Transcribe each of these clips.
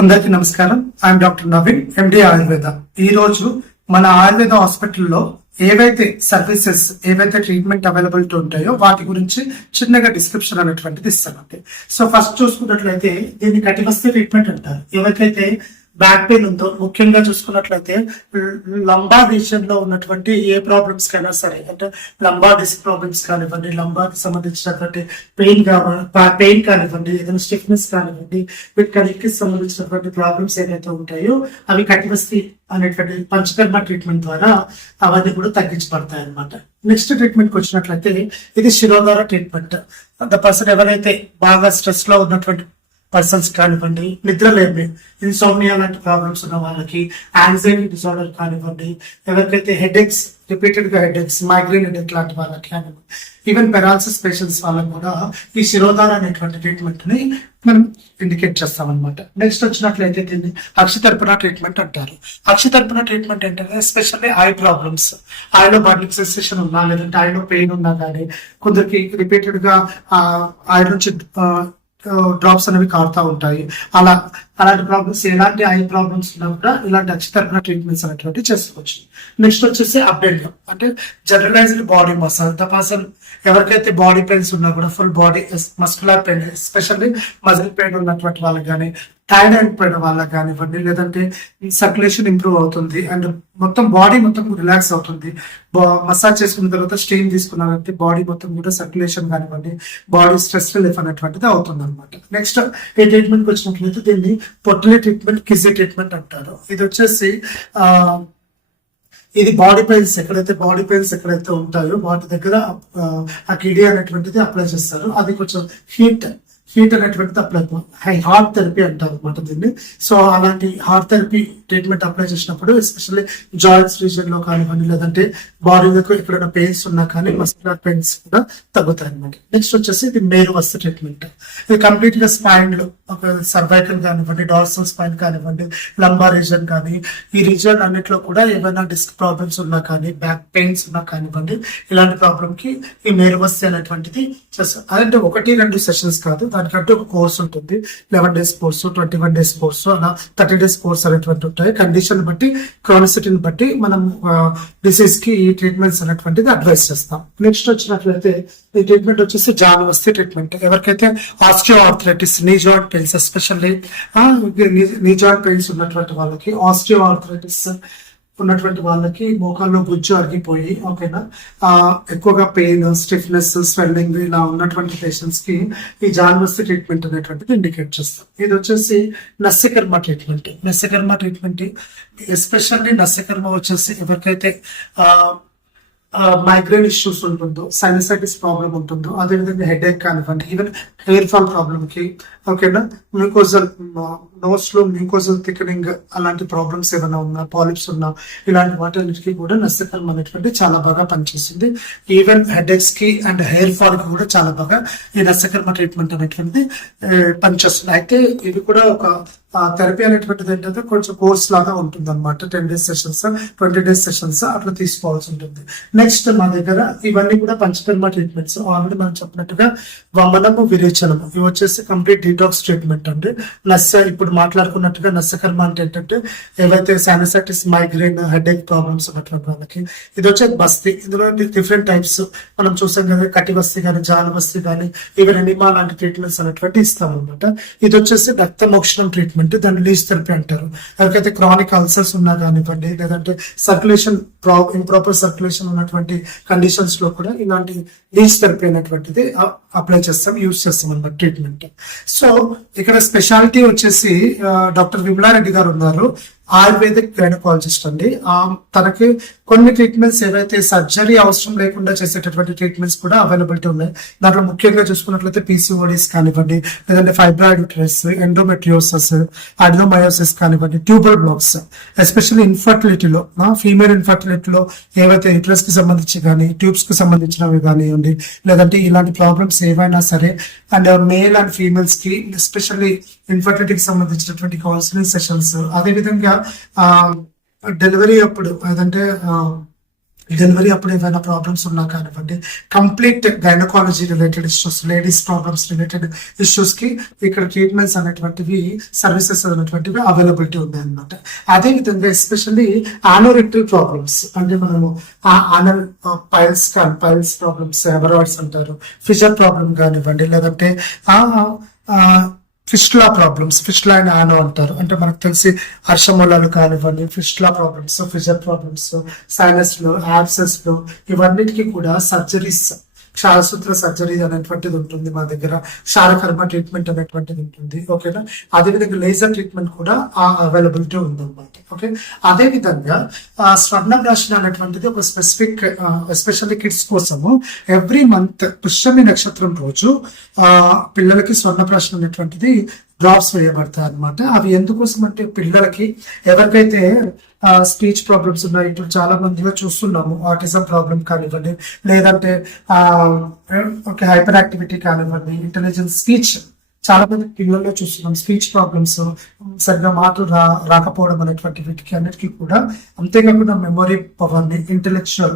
అందరికీ నమస్కారం. I'm doctor Naveen, ఎండి ఆయుర్వేద. ఈ రోజు మన ఆయుర్వేద హాస్పిటల్లో ఏవైతే సర్వీసెస్, ఏవైతే ట్రీట్మెంట్ అవైలబిలిటీ ఉంటాయో వాటి గురించి చిన్నగా డిస్క్రిప్షన్ అనేటువంటిది ఇస్తానండి. సో ఫస్ట్ చూసుకున్నట్లయితే దీన్ని కటిబస్తి ట్రీట్మెంట్ అంటారు. ఎవరికైతే బ్యాక్ పెయిన్ ఉందో, ముఖ్యంగా చూసుకున్నట్లయితే లంబార్ రీజియన్ లో ఉన్నటువంటి ఏ ప్రాబ్లమ్స్ కైనా సరే, అంటే లంబార్ డిస్క్ ప్రాబ్లమ్స్ కానివ్వండి, లంబార్ కి సంబంధించినటువంటి పెయిన్ కానివ్వండి, ఏదైనా స్టిఫ్నెస్ కానివ్వండి, వీటికి సంబంధించినటువంటి ప్రాబ్లమ్స్ ఏదైతే ఉంటాయో అవి కటిబస్తి అనేటువంటి పంచకర్మ ట్రీట్మెంట్ ద్వారా అవన్నీ కూడా తగ్గించబడతాయి అనమాట. నెక్స్ట్ ట్రీట్మెంట్ కి వచ్చినట్లయితే ఇది శిరోధార ట్రీట్మెంట్. ద పర్సన్ ఎవరైతే బాగా స్ట్రెస్ లో ఉన్నటువంటి పర్సన్స్ కానివ్వండి, నిద్రలేమి, ఇన్సోమ్నియా లాంటి ప్రాబ్లమ్స్ ఉన్న వాళ్ళకి, యాంగ్జైటీ డిసార్డర్ కానివ్వండి, ఎవరికైతే హెడేక్స్, రిపీటెడ్ గా హెడేక్స్, మైగ్రేన్ హెడేక్ లాంటి వాళ్ళకి కానివ్వండి, ఈవెన్ పెరాలసిస్ పేషెంట్స్ వాళ్ళకి కూడా ఈ శిరోధార అనేటువంటి ట్రీట్మెంట్ ని మనం ఇండికేట్ చేస్తాం అనమాట. నెక్స్ట్ వచ్చినట్లయితే దీన్ని అక్షితర్పణ ట్రీట్మెంట్ అంటారు. అక్షితర్పణ ట్రీట్మెంట్ ఏంటంటే ఎస్పెషల్లీ ఐ ప్రాబ్లమ్స్, ఐలో బర్నింగ్ సెన్సేషన్ ఉన్నా, లేదంటే ఐలో పెయిన్ ఉన్నా కానీ, కొందరికి రిపీటెడ్ గా ఐ నుంచి డ్రాప్స్ అనేవి కారుతూ ఉంటాయి. అలాంటి ప్రాబ్లమ్స్, ఎలాంటి ఐ ప్రాబ్లమ్స్ ఉన్నా కూడా ఇలాంటి అక్షితర్పణ ట్రీట్మెంట్స్ అనేటువంటి చేసుకోవచ్చు. నెక్స్ట్ వచ్చేసి అప్డేట్, అంటే generalized body massage. The person ఎవరికైతే బాడీ పెయిన్స్ ఉన్నా కూడా, full body muscular pain, especially muscle pain ఉన్నటువంటి వాళ్ళకి కానీ, టైర్డ్ అయిపోయిన వాళ్ళకి కానివ్వండి, లేదంటే సర్క్యులేషన్ ఇంప్రూవ్ అవుతుంది అండ్ మొత్తం బాడీ మొత్తం రిలాక్స్ అవుతుంది. మసాజ్ చేసుకున్న తర్వాత స్ట్రెయిన్ తీసుకున్నారంటే బాడీ మొత్తం కూడా సర్క్యులేషన్ కానివ్వండి, బాడీ స్ట్రెస్ రిలీఫ్ అనేటువంటిది అవుతుంది అనమాట. నెక్స్ట్ ఈ ట్రీట్మెంట్ వచ్చినట్లయితే దీన్ని పొట్టలి ట్రీట్మెంట్, కిజీ ట్రీట్మెంట్ అంటారు. ఇది వచ్చేసి ఇది బాడీ పెయిన్స్ ఎక్కడైతే ఉంటాయో వాటి దగ్గర ఆ కిడీ అనేటువంటిది అప్లై చేస్తారు. అది కొంచెం హీట్ అనేటువంటిది అప్లై, హార్ట్ థెరపీ అంటారు అనమాట దీన్ని. సో అలాంటి హార్ట్ థెరపీ ట్రీట్మెంట్ అప్లై చేసినప్పుడు ఎస్పెషల్లీ జాయింట్స్ రీజియన్ లో కానివ్వండి, లేదంటే బాడీలో ఎక్కడైనా పెయిన్స్ ఉన్నా కానీ మస్కులర్ పెయిన్స్ కూడా తగ్గుతాయి అనమాట. నెక్స్ట్ వచ్చేసి ఇది మేరువస్తు ట్రీట్మెంట్. ఇది కంప్లీట్ గా స్పైన్ లో, సర్వైకల్ కానివ్వండి, డార్సల్ స్పైన్ కానివ్వండి, లంబార్ రీజియన్ కానీ, ఈ రీజియన్ అన్నిట్లో కూడా ఏమైనా డిస్క్ ప్రాబ్లమ్స్ ఉన్నా కానీ, బ్యాక్ పెయిన్స్ ఉన్నా కానివ్వండి, ఇలాంటి ప్రాబ్లమ్ కి ఈ మేరువస్తు అనేటువంటిది చేస్తారు. అదంటే 1-2 సెషన్స్ కాదు, దానికంటే ఒక కోర్స్ ఉంటుంది. 11 days కోర్సు, 21 days కోర్సు, అలా 30 days కోర్స్ అనేటువంటి ఉంటాయి. కండిషన్ బట్టి, క్రానిసిటీని బట్టి మనం డిసీజ్ కి ఈ ట్రీట్మెంట్స్ అనేటువంటిది అడ్వైస్ చేస్తాం. నెక్స్ట్ వచ్చినట్లయితే ఈ ట్రీట్మెంట్ వచ్చేసి జానవస్తి ట్రీట్మెంట్. ఎవరికైతే osteo arthritis, knee joint pains, especially knee joint pains ఉన్నటువంటి వాళ్ళకి, ఆస్టియో ఆర్థరైటిస్ ఉన్నటువంటి వాళ్ళకి మోకాల్లో గుజ్జు అరిగిపోయి, ఓకేనా, ఎక్కువగా పెయిన్, స్టిఫ్నెస్, స్వెల్లింగ్ ఇలా ఉన్నటువంటి పేషెంట్స్ కి ఈ జానవస్తి ట్రీట్మెంట్ అనేటువంటిది ఇండికేట్ చేస్తాం. ఇది వచ్చేసి నస్యకర్మ ట్రీట్మెంట్. ఎస్పెషల్లీ నస్యకర్మ వచ్చేసి ఎవరికైతే మైగ్రేన్ ఇష్యూస్ ఉంటుందో, సైనసైటిస్ ప్రాబ్లం ఉంటుందో, అదేవిధంగా హెడేక్ కానివ్వండి, ఈవెన్ హెయిర్ ఫాల్ ప్రాబ్లమ్ కి, ఓకేనా, మ్యూకోజల్ నోస్ లో మ్యూకోజల్ థికనింగ్ అలాంటి ప్రాబ్లమ్స్ ఏమైనా ఉన్నా, పాలిప్స్ ఉన్నా, ఇలాంటి వాటికి కూడా నస్యకర్మ అనేటువంటి చాలా బాగా పనిచేస్తుంది. ఈవెన్ హెడేక్స్ కి అండ్ హెయిర్ ఫాల్ కి కూడా చాలా బాగా ఈ నస్యకర్మ ట్రీట్మెంట్ అనేటువంటిది పనిచేస్తుంది. అయితే ఇది కూడా ఒక థెరపీ అనేటువంటిది ఏంటంటే కొంచెం కోర్స్ లాగా ఉంటుంది అనమాట. 10 days సెషన్స్, 20 days సెషన్స్ అట్లా తీసుకోవాల్సి ఉంటుంది. నెక్స్ట్ మా దగ్గర ఇవన్నీ కూడా పంచకర్మ ట్రీట్మెంట్స్. ఆల్రెడీ మనం చెప్పినట్టుగా వమనము, విరేచనము, ఇవి వచ్చేసి కంప్లీట్ డీటాక్స్ ట్రీట్మెంట్ అండి. ఇప్పుడు మాట్లాడుకున్నట్టుగా నస్యకర్మ అంటే ఏంటంటే ఏవైతే సైనసైటిస్, మైగ్రేన్, హెడేక్ ప్రాబ్లమ్స్ ఉన్నటువంటి వాళ్ళకి, ఇది వచ్చేది బస్తి. ఇందులో డిఫరెంట్ టైప్స్ మనం చూసాం కదా, కటి బస్తి కానీ, జాన బస్తి కానీ, ఈవెన్ ఎనిమా లాంటి ట్రీట్మెంట్స్ అనేటువంటి ఇస్తాం అనమాట. ఇది వచ్చేసి రక్తమోక్షణం ట్రీట్మెంట్, దాన్ని లీచ్ థెరపీ అంటారు. ఎవరికైతే క్రానిక్ అల్సర్స్ ఉన్నా కానివ్వండి, లేదంటే సర్క్యులేషన్ ఇంప్రాపర్ సర్క్యులేషన్ ఉన్నటువంటి కండిషన్స్ లో కూడా ఇలాంటి లీచ్ థెరపీ అనేటువంటిది అప్లై చేస్తాం, యూజ్ చేస్తాం అన్నమాట ట్రీట్మెంట్. సో ఇక్కడ స్పెషాలిటీ వచ్చేసి డాక్టర్ విమలారెడ్డి గారు ఉన్నారు, ఆయుర్వేదిక్ గైనకాలజిస్ట్ అండి. తనకి కొన్ని ట్రీట్మెంట్స్ ఏవైతే సర్జరీ అవసరం లేకుండా చేసేటటువంటి ట్రీట్మెంట్స్ కూడా అవైలబిలిటీ ఉన్నాయి. దాంట్లో ముఖ్యంగా చూసుకున్నట్లయితే పీసీఓడిస్ కానివ్వండి, లేదంటే ఫైబ్రాయిడ్ యూటరస్, ఎండోమెట్రియోసిస్, అడినోమయోసిస్ కానివ్వండి, ట్యూబర్ బ్లాక్స్, ఎస్పెషల్లీ ఇన్ఫర్టిలిటీలో, ఫీమేల్ ఇన్ఫర్టిలిటీలో ఏవైతే యూటరస్ కి సంబంధించి కానీ, ట్యూబ్స్ కి సంబంధించినవి కానివ్వండి, లేదంటే ఇలాంటి ప్రాబ్లమ్స్ ఏవైనా సరే, అండ్ మేల్ అండ్ ఫీమేల్స్ కి ఎస్పెషల్లీ ఇన్ఫర్టిలిటీకి సంబంధించినటువంటి కౌన్సిలింగ్ సెషన్స్, అదేవిధంగా డెలివరీ అప్పుడు, అదంటే డెలివరీ అప్పుడు ఏమైనా ప్రాబ్లమ్స్ ఉన్నా కానివ్వండి, complete gynaecology related issues, ladies problems related issues కి ఇక్కడ ట్రీట్మెంట్స్ అనేటువంటివి, సర్వీసెస్ అనేటువంటివి అవైలబిలిటీ ఉన్నాయి అన్నమాట. అదే విధంగా ఎస్పెషల్లీ ఆనోరెక్టల్ ప్రాబ్లమ్స్ అంటే మనము ఆనల్ పైల్స్ ప్రాబ్లమ్స్, హెమరాయిడ్స్ అంటారు, ఫిషర్ ప్రాబ్లమ్ కానివ్వండి, లేదంటే ఫిస్టులా ప్రాబ్లమ్స్, ఫిస్టులా అండ్ ఆనో అంటారు. అంటే మనకు తెలిసి హర్షమూలాలు కానివ్వండి, ఫిస్టులా ప్రాబ్లమ్స్, ఫిజర్ ప్రాబ్లమ్స్, సైనస్లు, యాబ్సెస్లు, ఇవన్నిటికీ కూడా సర్జరీస్, క్షారసూత్ర సర్జరీ అనేటువంటిది ఉంటుంది మా దగ్గర, క్షారకర్మ ట్రీట్మెంట్ అనేటువంటిది ఉంటుంది. ఓకేనా, అదేవిధంగా లేజర్ ట్రీట్మెంట్ కూడా అవైలబిలిటీ ఉందన్నమాట. ఓకే, అదే విధంగా స్వర్ణప్రాశన అనేటువంటిది ఒక స్పెసిఫిక్, ఎస్పెషల్లీ కిడ్స్ కోసము ఎవ్రీ మంత్ పుష్యమి నక్షత్రం రోజు పిల్లలకి స్వర్ణప్రాశన అనేటువంటిది డ్రాప్స్ వేయబడతాయి అనమాట. అవి ఎందుకోసం అంటే పిల్లలకి ఎవరికైతే స్పీచ్ ప్రాబ్లమ్స్ ఉన్నాయి, ఇప్పుడు చాలా మందిలో చూస్తున్నాము, ఆటిజం ప్రాబ్లం కానివ్వండి, లేదంటే హైపర్ యాక్టివిటీ కానివ్వండి, ఇంటెలిజెన్స్, స్పీచ్, చాలా మంది పిల్లల్లో చూస్తున్నాం స్పీచ్ ప్రాబ్లమ్స్, సరిగ్గా మాటలు రాకపోవడం అనేటువంటి వీటికి అన్నిటికీ కూడా. అంతేకాకుండా మెమొరీ పవర్ ని, ఇంటెలెక్చువల్,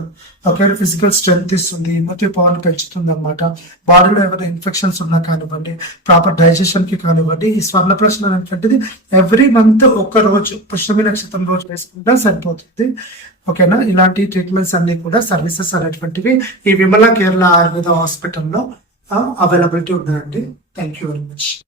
ఓకే, ఫిజికల్ స్ట్రెంగ్త్ ఇస్తుంది, ఇమోటివ్ పవర్ ని పెంచుతుంది అనమాట. బాడీలో ఏమైనా ఇన్ఫెక్షన్స్ ఉన్నా కానివ్వండి, ప్రాపర్ డైజెషన్ కి కానివ్వండి, ఈ స్వర్ణప్రాశన అనేటువంటిది ఎవ్రీ మంత్ ఒక్క రోజు పుష్యమి నక్షత్రం రోజు వేసుకుంటే సరిపోతుంది. ఓకేనా, ఇలాంటి ట్రీట్మెంట్స్ అన్ని కూడా, సర్వీసెస్ అనేటువంటివి ఈ విమల కేరళ ఆయుర్వేద హాస్పిటల్లో అవైలబిలిటీ ఉన్నాయండి. Thank you very much.